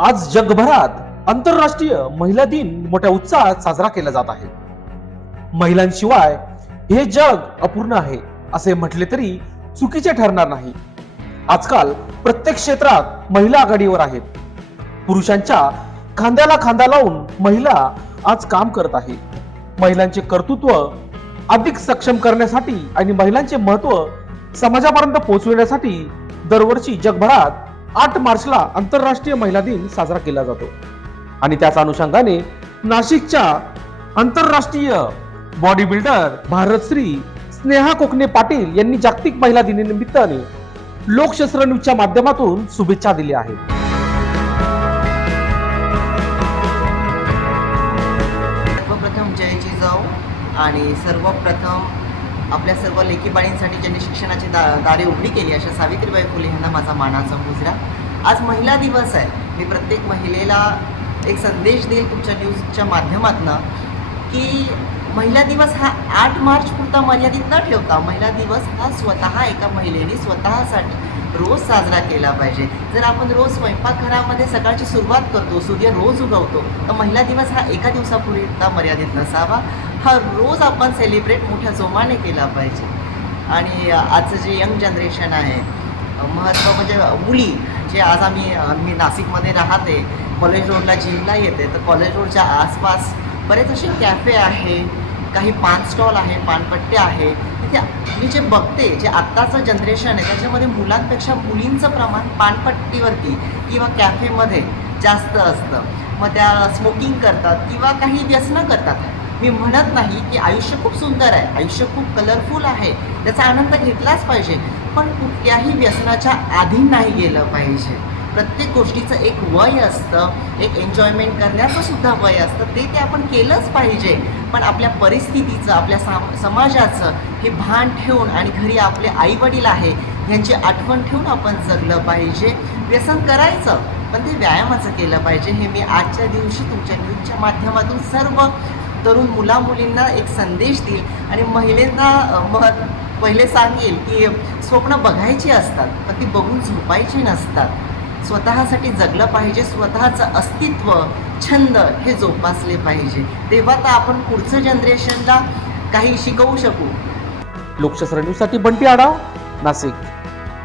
आज जगभरात आंतरराष्ट्रीय महिला दिन मोठ्या उत्साहात साजरा केला जात आहे. महिलांशिवाय हे जग अपूर्ण आहे असे म्हटले तरी चुकीचे ठरणार नाही. आजकाल प्रत्येक क्षेत्रात महिला आघाडीवर आहेत. पुरुषांच्या खांद्याला खांदा लावून महिला आज काम करत आहे. महिलांचे कर्तृत्व अधिक सक्षम करण्यासाठी आणि महिलांचे महत्त्व समाजापर्यंत पोहोचविण्यासाठी दरवर्षी जगभरात 8 मार्चला आंतरराष्ट्रीय महिला दिन साजरा केला जातो. आणि त्याच अनुषंगाने नाशिकच्या आंतरराष्ट्रीय बॉडी बिल्डर भारतश्री स्नेहा कोकणे पाटील यांनी जागतिक महिला दिनानिमित्ताने लोकशास्त्र न्यूजच्या माध्यमातून शुभेच्छा दिल्या आहेत. सर्वप्रथम जय जिजाऊ आणि सर्वप्रथम आपल्या सर्व लेकीबाळींसाठी ज्यांनी शिक्षणाची दारे उघडी केली अशा सावित्रीबाई फुले यांना माझा मानाचा मुजरा. आज महिला दिवस आहे. मी प्रत्येक महिलेला एक संदेश देईल तुमच्या न्यूजच्या माध्यमातून की महिला दिवस हा 8 मार्च पुरता मर्यादित न ठेवता महिला दिवस हा स्वतः एका महिलेने स्वतःसाठी रोज साजरा केला पाहिजे. जर आपण रोज स्वयंपाकघरामध्ये सकाळची सुरुवात करतो, सूर्य रोज उगवतो, तर महिला दिवस हा एका दिवसापुरता मर्यादित नसावा. हा रोज आपण सेलिब्रेट मोठ्या जोमाने केला पाहिजे. आणि आजचं जे यंग जनरेशन आहे, महत्त्व म्हणजे मुली जे आज मी नाशिकमध्ये राहते, कॉलेज रोडला जिमला येते, तर कॉलेज रोडच्या आसपास बरेच असे कॅफे आहे, काही पान स्टॉल आहे, पानपट्टे आहे. तिथे मी जे बघते, जे आत्ताचं जनरेशन आहे त्याच्यामध्ये मुलांपेक्षा मुलींचं प्रमाण पानपट्टीवरती किंवा कॅफेमध्ये जास्त असतं. मग त्या स्मोकिंग करतात किंवा काही व्यसनं करतात. मी म्हणत नाही की आयुष्य खूप सुंदर आहे, आयुष्य खूप कलरफुल आहे, त्याचा आनंद घेतलाच पाहिजे, पण कुठल्याही व्यसनाच्या अधीन नाही गेलं पाहिजे. प्रत्येक गोष्टीचं एक वय असतं, एक एन्जॉयमेंट करण्याचं सुद्धा वय असतं, ते आपण केलंच पाहिजे. पण आपल्या परिस्थितीचं, आपल्या समाजाचं हे भान ठेवून आणि घरी आपले आईवडील आहे ह्यांची आठवण ठेवून आपण जगलं पाहिजे. व्यसन करायचं पण ते व्यायामाचं केलं पाहिजे. हे मी आजच्या दिवशी तुमच्या न्यूजच्या माध्यमातून सर्व तरुण मुलामुलींना एक संदेश देईल. आणि महिलांना पहिले सांगेल की स्वप्न बघायची असतात पण ती बघून झोपायची नसतात. स्वतःसाठी जगलं पाहिजे, स्वतःचं अस्तित्व, छंद हे जोपासले पाहिजे. तेव्हा तर आपण पुढचं जनरेशनला काही शिकवू शकू. लोकशास्त्र न्यूजसाठी बंटी आढाव, नाशिक.